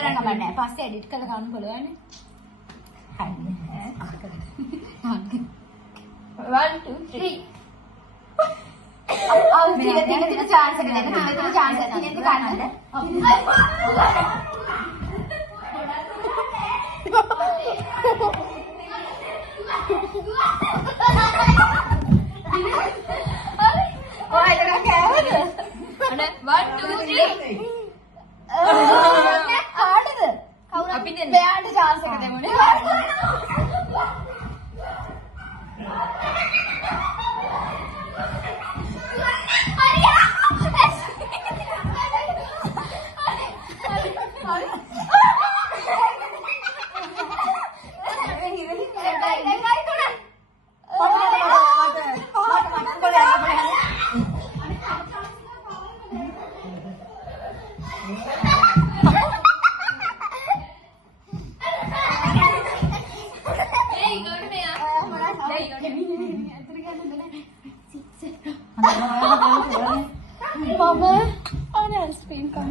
කරන්න බෑ. පස්සේ එඩිට් කරලා ගන්න පුළුවන්. හරි. 1 2 3 tiga chance එක දෙන්න. tiga chance එක තියෙන්න ගන්නද? ඔය ඒක කෑවද? අනේ 1 2 3 කාටද? කවුරු අපි දෙන්න. බෑන්ට chance එක දෙමුනේ. Mama, ada spin kan?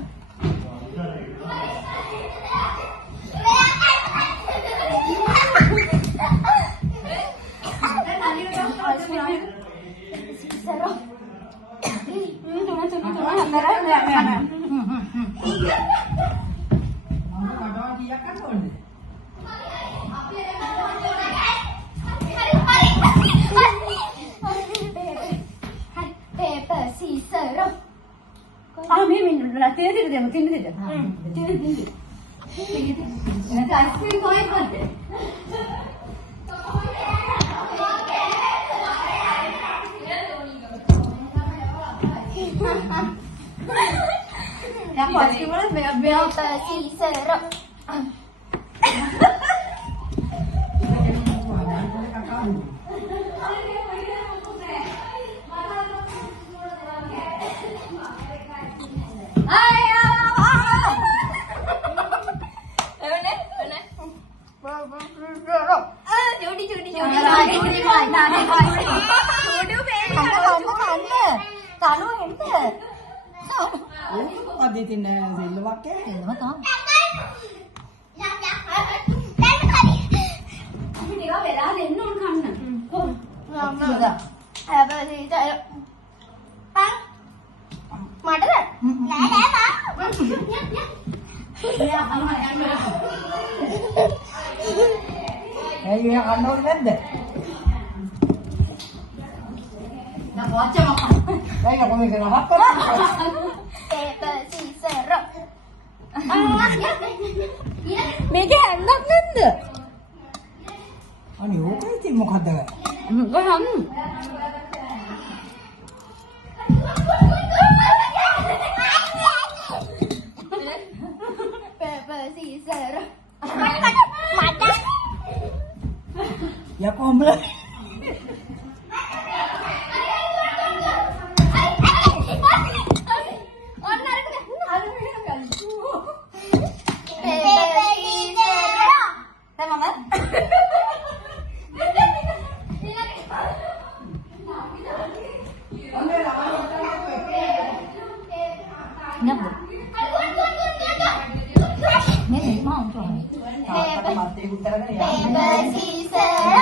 Yang pasti mana bel scissor. මේක හැන්දක් නැද්ද? අනේ ඕකයි ඉතින් මොකද්ද ගන්නේ? ගහන්න. Paper scissor. මට යකෝ උඹලා paper scissor